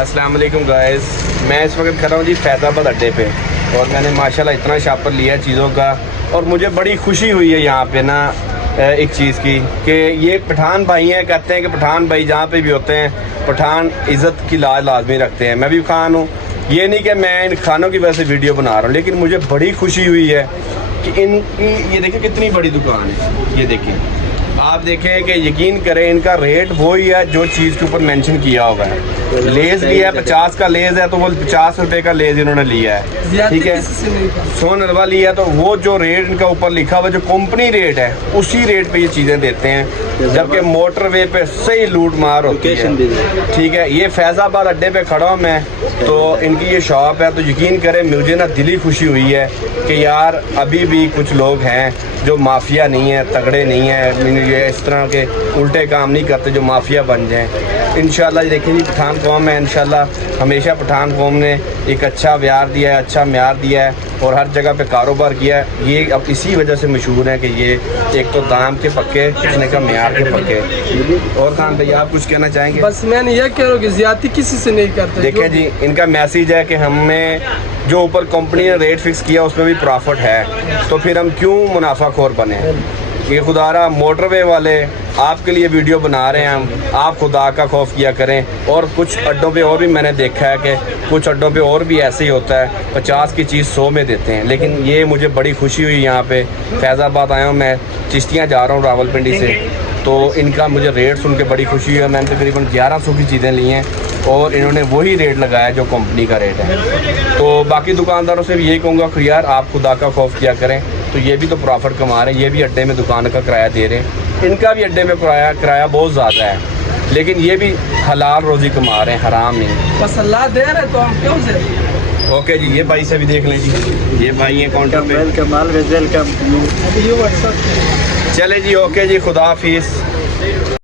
अस्सलाम वालेकुम गाइस, मैं इस वक्त खड़ा हूँ जी फैज़ाबाद अड्डे पे और मैंने माशाल्लाह इतना शापर लिया है चीज़ों का और मुझे बड़ी खुशी हुई है यहाँ पे ना एक चीज़ की कि ये पठान भाई हैं। कहते हैं कि पठान भाई जहाँ पे भी होते हैं पठान इज़्ज़त की लाजमी रखते हैं। मैं भी खान हूँ, ये नहीं कि मैं इन खानों की वजह से वीडियो बना रहा हूँ, लेकिन मुझे बड़ी खुशी हुई है कि इनकी ये देखिए कितनी बड़ी दुकान है। ये देखिए, आप देखें कि यकीन करें इनका रेट वही है जो चीज़ के ऊपर मेंशन किया होगा है। लेज़ लिया है 50 का लेज़ है तो वो 50 रुपए का लेज़ इन्होंने लिया है, ठीक है। सोन हलवा लिया तो वो जो रेट इनका ऊपर लिखा हुआ जो कंपनी रेट है उसी रेट पे ये चीज़ें देते हैं, जबकि मोटरवे पे सही लूट मार होती है, ठीक है। ये फैज़ाबाद अड्डे पे खड़ा हूँ मैं, तो इनकी ये शॉप है। तो यकीन करें मुझे ना दिली खुशी हुई है कि यार अभी भी कुछ लोग हैं जो माफिया नहीं है, तगड़े नहीं है, ये इस तरह के उल्टे काम नहीं करते जो माफिया बन जाएं। इंशाल्लाह देखें जी, पठान कौम है, इंशाल्लाह हमेशा पठान कौम ने एक अच्छा व्यार दिया है, अच्छा म्यार दिया है और हर जगह पे कारोबार किया है। ये अब इसी वजह से मशहूर है कि ये एक तो दाम के पक्के, किसने का म्यार के पक्के। और खान भैया आप कुछ कहना चाहेंगे? बस मैंने यह कह रहा हूँ कि ज्यादती किसी से नहीं करते। देखें जी, इनका मैसेज है कि हमें जो ऊपर कंपनी ने रेट फिक्स किया उसमें भी प्रॉफिट है, तो फिर हम क्यों मुनाफाखोर बने। ये खुदारा मोटरवे वाले आपके लिए वीडियो बना रहे हैं हम, आप खुदा का खौफ किया करें। और कुछ अड्डों पे और भी मैंने देखा है कि कुछ अड्डों पे और भी ऐसे ही होता है, 50 की चीज़ 100 में देते हैं। लेकिन ये मुझे बड़ी खुशी हुई, यहाँ पे फैज़ाबाद आया हूँ मैं, चिश्तियाँ जा रहा हूँ रावलपिंडी से, तो इनका मुझे रेट सुन के बड़ी खुशी है। मैंने तकरीबन 1100 की चीज़ें ली हैं और इन्होंने वही रेट लगाया जो कंपनी का रेट है। तो बाकी दुकानदारों से भी यही कहूँगा कि यार आप खुदा का खौफ किया करें, तो ये भी तो प्रॉफिट कमा रहे हैं, ये भी अड्डे में दुकान का किराया दे रहे हैं। इनका भी अड्डे में किराया बहुत ज़्यादा है, लेकिन ये भी हलाल रोज़ी कमा रहे हैं, हराम नहीं। बस अल्लाह दे रहे तो हम क्यों से। ओके जी, ये भाई से भी देख लें जी, ये भाई है काउंटर पे। वेलकम। चले जी, ओके जी, खुदा हाफिज़।